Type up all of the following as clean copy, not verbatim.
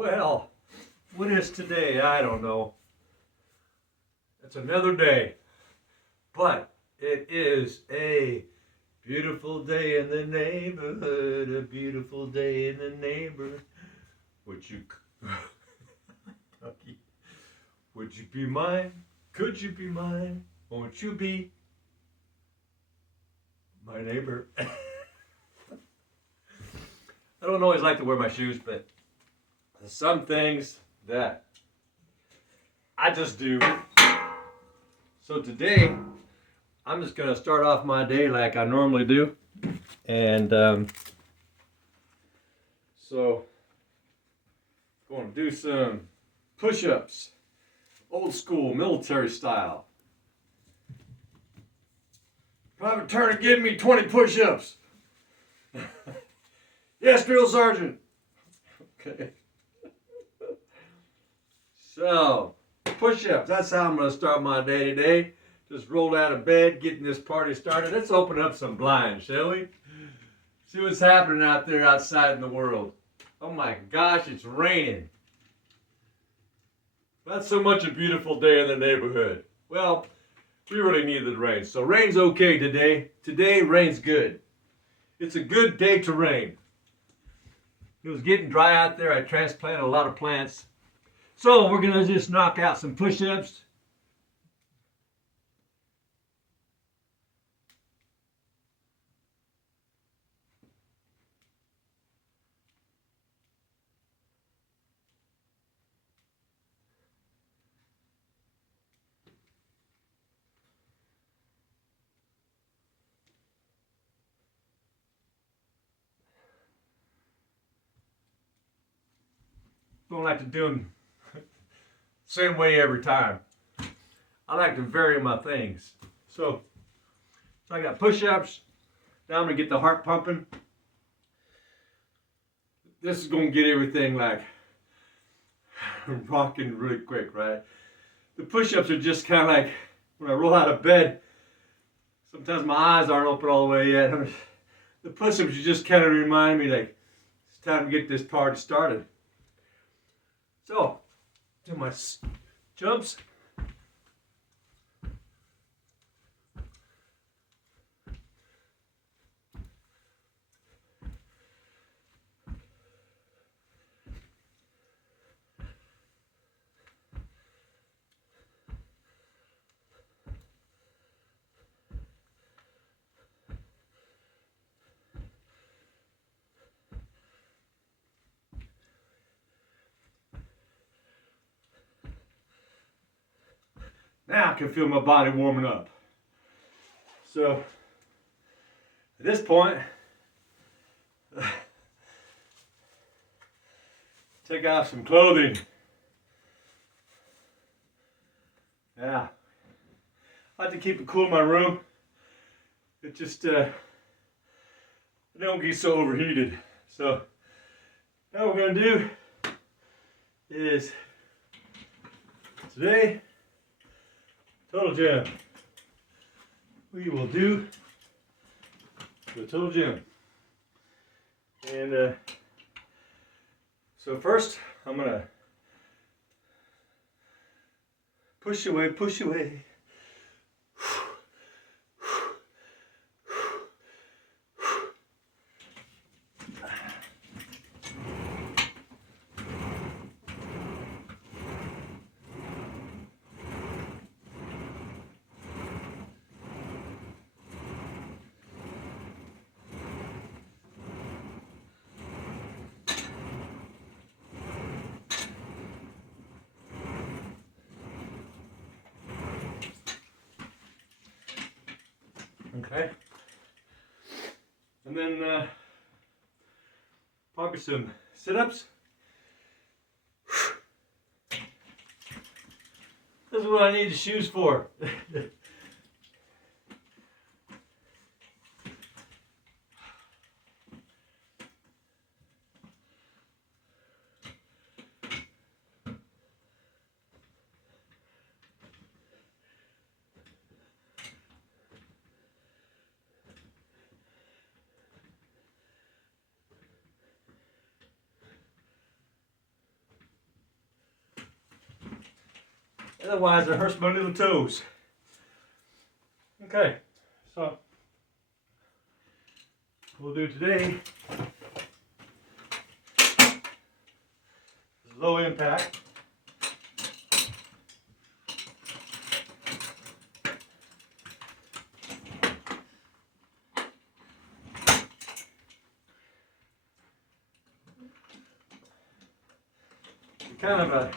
Well, what is today? I don't know. It's another day. But it is a beautiful day in the neighborhood. A beautiful day in the neighborhood. Would you be mine? Could you be mine? Won't you be my neighbor? I don't always like to wear my shoes, but there's some things that I just do. So today, I'm just going to start off my day like I normally do. And so, going to do some push-ups, old school, military style. Private Turner, give me 20 push-ups. Yes, drill sergeant. Okay. So, push-ups, that's how I'm going to start my day today. Just rolled out of bed, getting this party started. Let's open up some blinds, shall we? See what's happening out there outside in the world. Oh my gosh, it's raining. Not so much a beautiful day in the neighborhood. Well, we really needed rain. So rain's okay today. Today, rain's good. It's a good day to rain. It was getting dry out there. I transplanted a lot of plants. So we're going to just knock out some push-ups. Don't like to do them same way every time. I like to vary my things. So I got push-ups. Now I'm going to get the heart pumping. This is going to get everything like rocking really quick, right? The push-ups are just kind of like when I roll out of bed. Sometimes my eyes aren't open all the way yet. The push-ups just kind of remind me like it's time to get this party started. So, do my jumps. Now I can feel my body warming up. So, at this point, take off some clothing. Yeah. I like to keep it cool in my room. It just, I don't get so overheated. So, now what we're going to do is, today, total gym. We will do the total gym. And so first, I'm going to push away, push away. Okay. And then probably some sit-ups. This is what I need the shoes for. Otherwise, it hurts my little toes. Okay, so we'll do today is low impact. Kind of a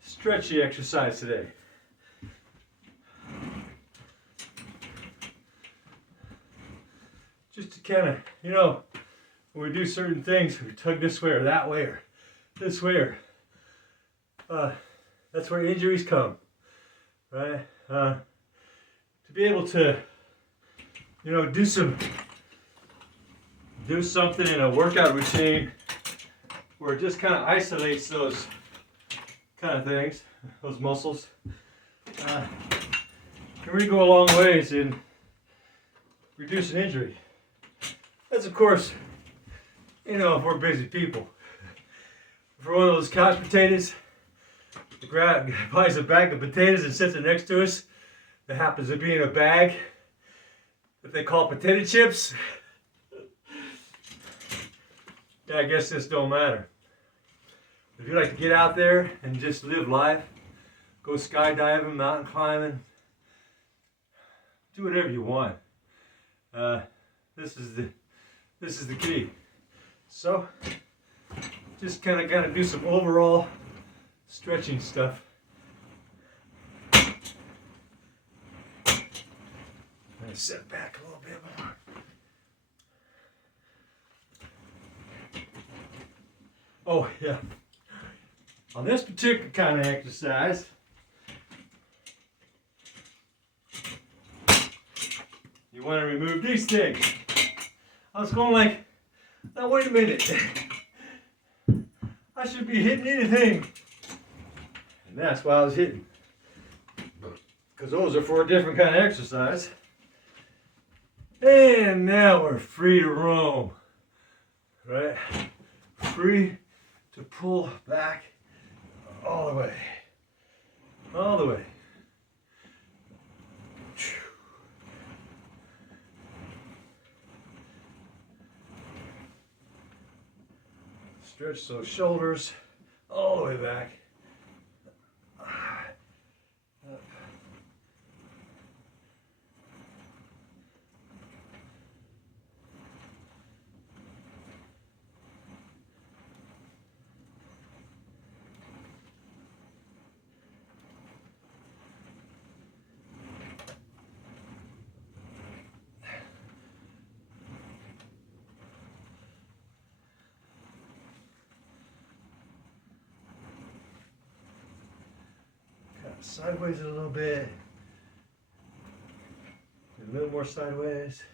stretchy exercise today. Just to kind of, you know, when we do certain things, we tug this way or that way or this way or that's where injuries come, right? To be able to, you know, do something in a workout routine where it just kind of isolates those kind of things, those muscles, can really go a long ways in reducing injury. That's, of course, you know, if we're busy people. For one of those couch potatoes, the guy buys a bag of potatoes and sits it next to us. That happens to be in a bag that they call potato chips. Yeah, I guess this don't matter. If you like to get out there and just live life, go skydiving, mountain climbing, do whatever you want. This is the key. So, just kind of do some overall stretching stuff. I'm gonna sit back a little bit more. Oh yeah. On this particular kind of exercise, you want to remove these things. I was going like, now wait a minute. I should be hitting anything. And that's why I was hitting. Because those are for a different kind of exercise. And now we're free to roam. Right? Free to pull back all the way. All the way. Stretch those shoulders all the way back. Up. Sideways a little bit. A little more sideways.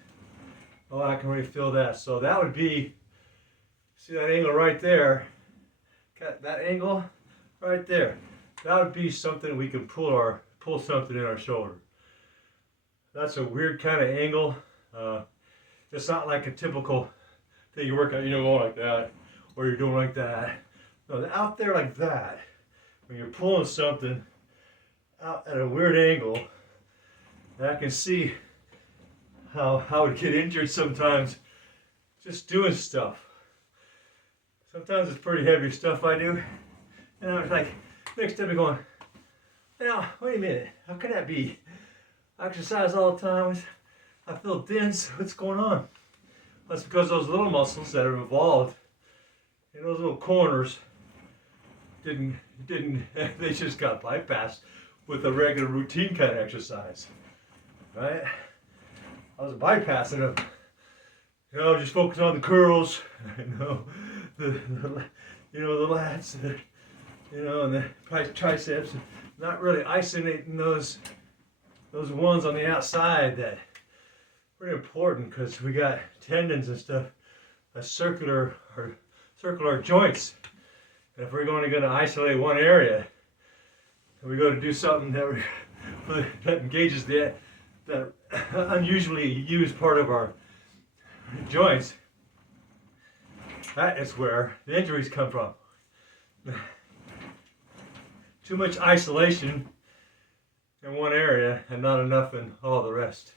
Oh, I can really feel that. So that would be, see that angle right there? Got that angle right there. That would be something we can pull something in our shoulder. That's a weird kind of angle. It's not like a typical thing you work out, you know, going like that, or you're doing like that. No, out there like that, when you're pulling something out at a weird angle, and I can see how I would get injured sometimes just doing stuff. Sometimes it's pretty heavy stuff I do, and I was like, next time I'm going, now wait a minute, how can that be? I exercise all the time, I feel dense, what's going on? That's because those little muscles that are involved in those little corners didn't they just got bypassed with a regular routine kind of exercise, right? I was bypassing them, you know, just focusing on the curls, you know, the lats, you know, and the triceps, not really isolating those ones on the outside that are pretty important because we got tendons and stuff that circular joints. And if we're going to isolate one area, and we go to do something that engages that unusually used part of our joints, that is where the injuries come from. too much isolation in one area and not enough in all the rest.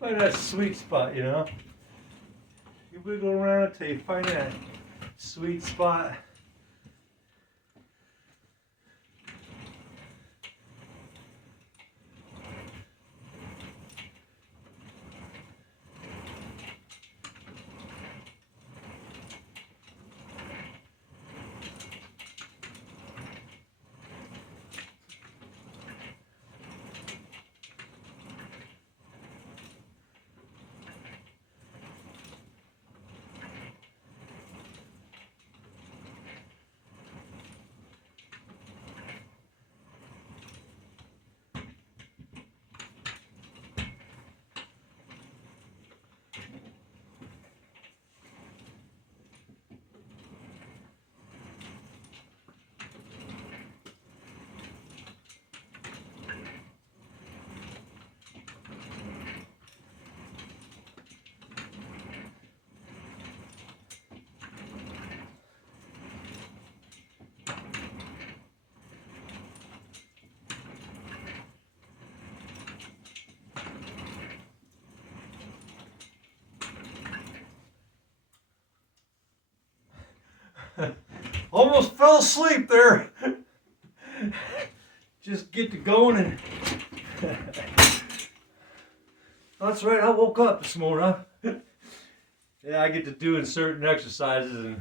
Find that sweet spot, you know. You wiggle around until you find that sweet spot. Almost fell asleep there. Just get to going and that's right, I woke up this morning. Yeah, I get to doing certain exercises and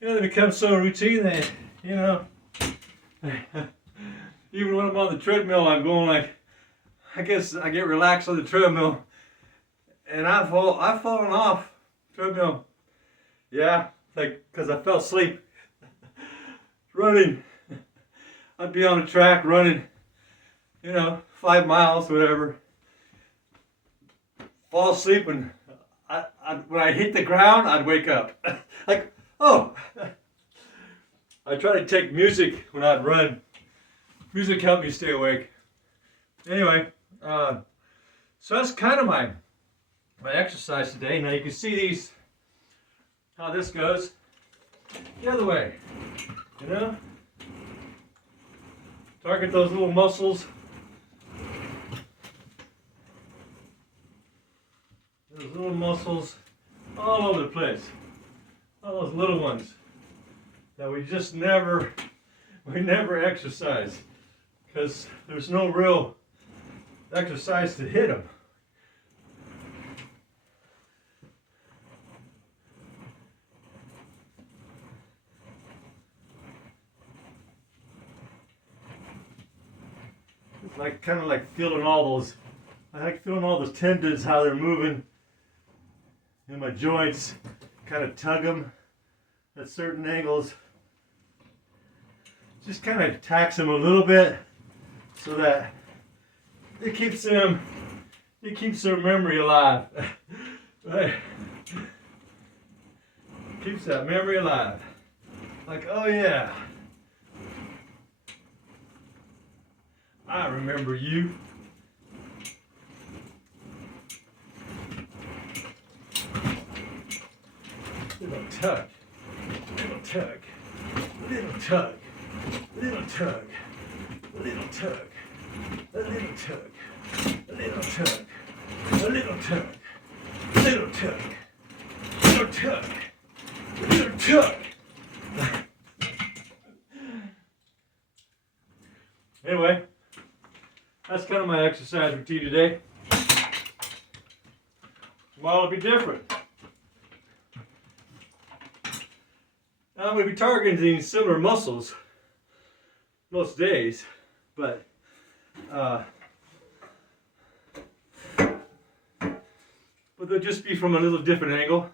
you know, they become so routine that, you know, even when I'm on the treadmill, I'm going like, I guess I get relaxed on the treadmill and I've fallen off treadmill. Yeah. Like, because I fell asleep running. I'd be on the track running, you know, 5 miles, whatever. Fall asleep and when I hit the ground, I'd wake up. Like, oh. I try to take music when I'd run. Music helped me stay awake. Anyway, so that's kind of my exercise today. Now you can see these. How this goes the other way, you know? Target those little muscles. Those little muscles all over the place. All those little ones that we never exercise because there's no real exercise to hit them. Like kind of like feeling all those, I like feeling all those tendons, how they're moving in my joints, kind of tug them at certain angles. Just kind of tax them a little bit so that it keeps their memory alive. Right? Keeps that memory alive. Like, oh yeah. I remember you. Little tug, little tug, little tug, little tug, little tug, a little tug, a little tug, a little tug, little tug, little tug, little tug. Anyway, that's kind of my exercise routine today. Tomorrow will be different. I'm going to be targeting similar muscles most days, but they'll just be from a little different angle.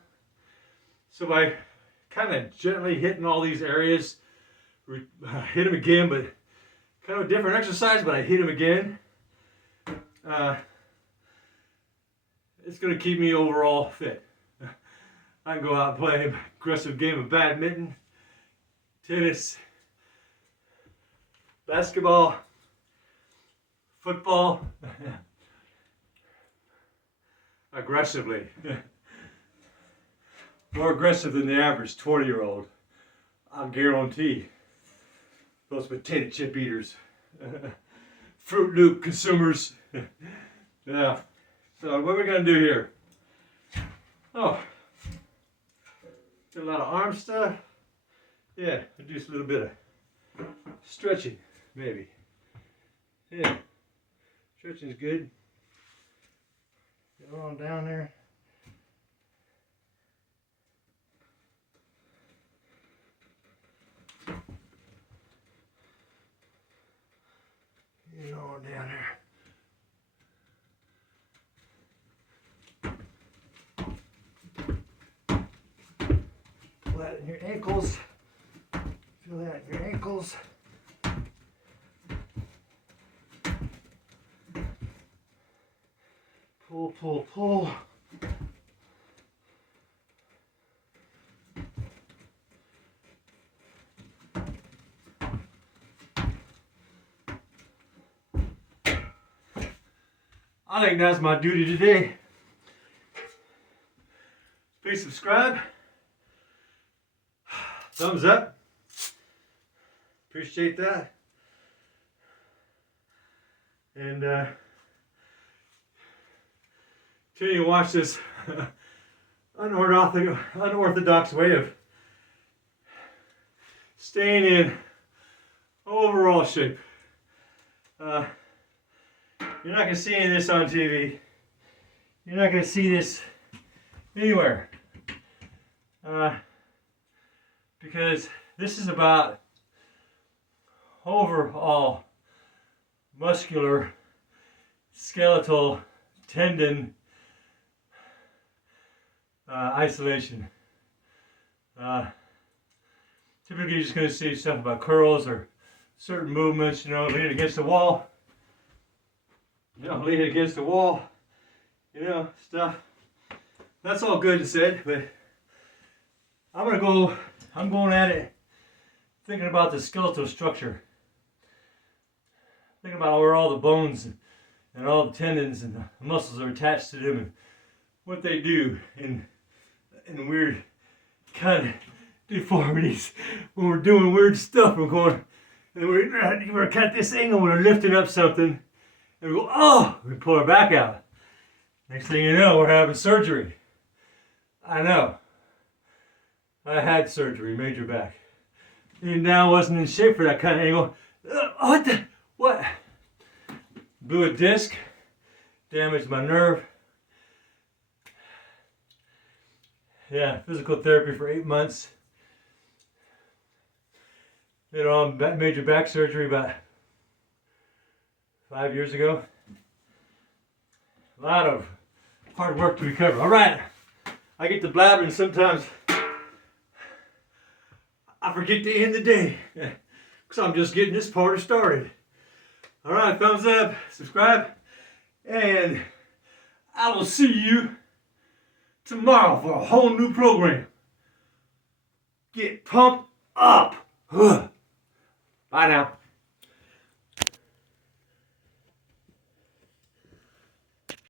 So by kind of gently hitting all these areas, hit them again, but kind of a different exercise, but I hit them again. It's going to keep me overall fit. I can go out and play an aggressive game of badminton, tennis, basketball, football, aggressively. More aggressive than the average 20-year-old. I guarantee. Those potato chip eaters. Fruit Loop consumers. Yeah. So what we're going to do here. Oh. Did a lot of arm stuff. Yeah. Do just a little bit of stretching, maybe. Yeah. Stretching's good. Go on down there. Get on down there. Feel that in your ankles. Feel that in your ankles. Pull, pull, pull. I think that's my duty today. Please subscribe. Thumbs up. Appreciate that. And continue to watch this unorthodox way of staying in overall shape. You're not going to see any of this on TV. You're not going to see this anywhere. Because this is about overall muscular, skeletal, tendon isolation. Typically you're just going to see stuff about curls or certain movements, leaning against the wall. Leaning against the wall, stuff. That's all good and said, but I'm going at it thinking about the skeletal structure. Thinking about where all the bones and all the tendons and the muscles are attached to them and what they do in weird kind of deformities when we're doing weird stuff. We're at this angle when we're lifting up something. And we go, oh, we pull our back out. Next thing you know, we're having surgery. I know. I had surgery, major back. And now I wasn't in shape for that kind of angle. What? Blew a disc, damaged my nerve. Yeah, physical therapy for 8 months. Major back surgery about 5 years ago. A lot of hard work to recover. All right, I get to blabbering sometimes. I forget to end the day because I'm just getting this party started. All right, thumbs up, subscribe, and I will see you tomorrow for a whole new program. Get pumped up. Bye now.